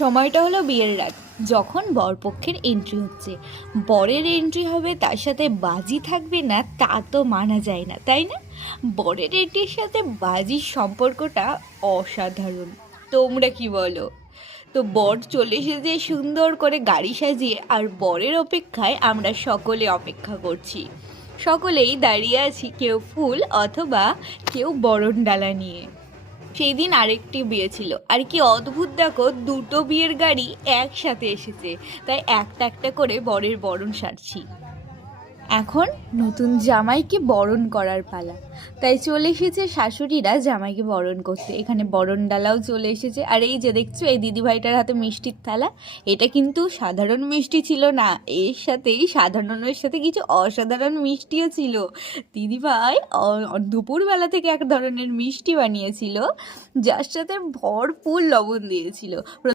সময়টা হলো বিয়ের রাত, যখন বরপক্ষের এন্ট্রি হচ্ছে। বরের এন্ট্রি হবে, তার সাথে বাজি থাকবে না তা তো মানা যায় না, তাই না? বরের এন্ট্রির সাথে বাজির সম্পর্কটা অসাধারণ। তোমরা কি বলো? তো বর চলে এসেছে সুন্দর করে গাড়ি সাজিয়ে, আর বরের অপেক্ষায় আমরা সকলে অপেক্ষা করছি। সকলেই দাঁড়িয়ে আছি, কেউ ফুল অথবা কেউ বরণ ডালা নিয়ে। সেই দিন আরেকটি বিয়ে ছিল, আর কি অদ্ভুত দেখো, দুটো বিয়ের গাড়ি একসাথে এসেছে। তাই একটা একটা করে বরের বরণ সারছি। এখন নতুন জামাইকে বরণ করার পালা। তাই চলে এসেছে শাশুড়িরা জামাইকে বরণ করতে। এখানে বরণ ডালাও চলে এসেছে, আর এই যে দেখছো এই দিদিভাইটার হাতে মিষ্টির থালা। এটা কিন্তু সাধারণ মিষ্টি ছিল না, এর সাথেই সাধারণের সাথে কিছু অসাধারণ মিষ্টিও ছিল। দিদিভাই দুপুরবেলা থেকে এক ধরনের মিষ্টি বানিয়েছিল, যার সাথে ভরপুর লবণ দিয়েছিল।